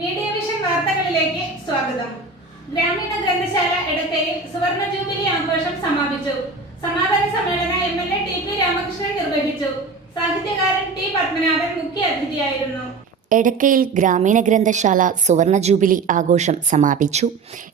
Media vision വാർത്തകളിലേക്ക് സ്വാഗതം. ഗ്രാമീണ ഗ്രന്ഥശാല എടക്കയിൽ സുവർണ ജൂബിലി ആഘോഷം സമാപിച്ചു. സമാപന സമ്മേളനം M L A T P Ramakrishnan നിർവഹിച്ചു. സാഹിത്യകാരൻ ടി പത്മനാഭൻ എടക്കയിൽ ഗ്രാമീണ ഗ്രന്ഥശാല സുവർണ ജൂബിലി ആഘോഷം സമാപിച്ചു.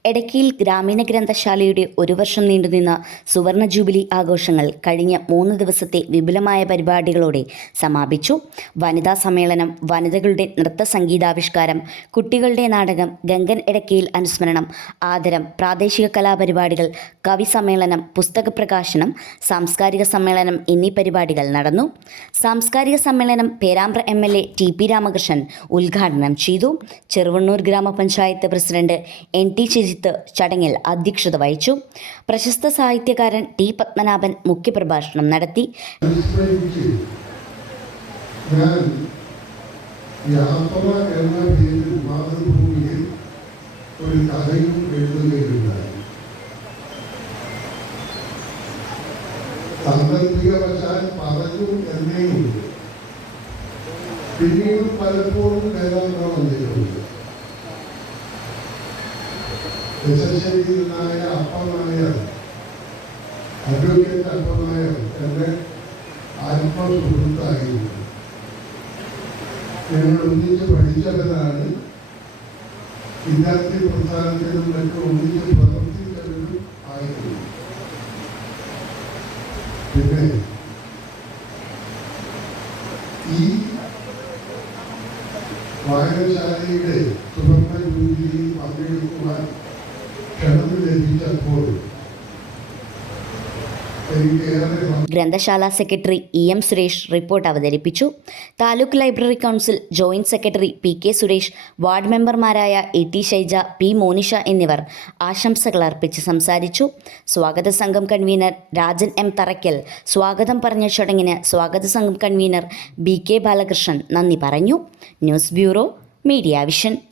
എടക്കയിൽ ഗ്രാമീണ ഗ്രന്ഥശാലയുടെ ഒരു വർഷം നീണ്ടുനിന്ന സുവർണ ജൂബിലി ആഘോഷങ്ങൾ കഴിഞ്ഞ മൂന്ന് ദിവസത്തെ വിപുലമായ പരിപാടികളോടെ സമാപിച്ചു. വനിതാ സമ്മേളനം വനിതകളുടെ നൃത്ത സംഗീതാവിഷ്കാരം കുട്ടികളുടെ നാടകം ഗംഗൻ എടക്കയിൽ അനുസ്മരണം ആദരം പ്രാദേശിക കലാപരിപാടികൾ കവി സമ്മേളനം പുസ്തക പ്രകാശനം സാംസ്കാരിക സമ്മേളനം എന്നീ പരിപാടികൾ നടന്നു. സാംസ്കാരിക സമ്മേളനം Perambra M L A T P Ramakrishnan ഉദ്ഘാടനം ചെയ്തു. ചെറുവണ്ണൂർ ഗ്രാമപഞ്ചായത്ത് പ്രസിഡന്റ് എൻ ടി ചിജിത്ത് ചടങ്ങിൽ അധ്യക്ഷത വഹിച്ചു. പ്രശസ്ത സാഹിത്യകാരൻ ടി പത്മനാഭൻ മുഖ്യപ്രഭാഷണം നടത്തി. ഒരു സാങ്കല്പികവശാൽ പറഞ്ഞു എന്നേ ഉള്ളൂ പിന്നീട് പലപ്പോഴും വേദാന്ത വന്നിട്ടുണ്ട്. യശസ്വരിനായ അപ്പനായർ അഡ്വക്കേറ്റ് അപ്പനായർ എന്റെ ആത്മസുഹൃത്തായിരുന്നു ഞങ്ങൾ ഒന്നിച്ച് പഠിച്ചവരാണ്. വിദ്യാർത്ഥി പ്രസ്ഥാനത്തിലും മറ്റും ഒന്നിച്ച് പ്രവർത്തിച്ചവരും വായനശാലയുടെ സുവർണ ജൂബിലിയിൽ പങ്കെടുക്കുവാൻ ക്ഷണം ലഭിച്ചപ്പോൾ ഗ്രന്ഥശാല secretary E M Suresh report അവതരിപ്പിച്ചു. Taluk library council joint secretary P K Suresh ward മെമ്പർമാരായ A T Shyja P Monisha എന്നിവർ ആശംസകൾ അർപ്പിച്ച് സംസാരിച്ചു. സ്വാഗത സംഘം കൺവീനർ രാജൻ എം തറയ്ക്കൽ. സ്വാഗതം പറഞ്ഞ ചടങ്ങിന് സ്വാഗത സംഘം കൺവീനർ ബി കെ ബാലകൃഷ്ണൻ നന്ദി പറഞ്ഞു. News bureau media vision.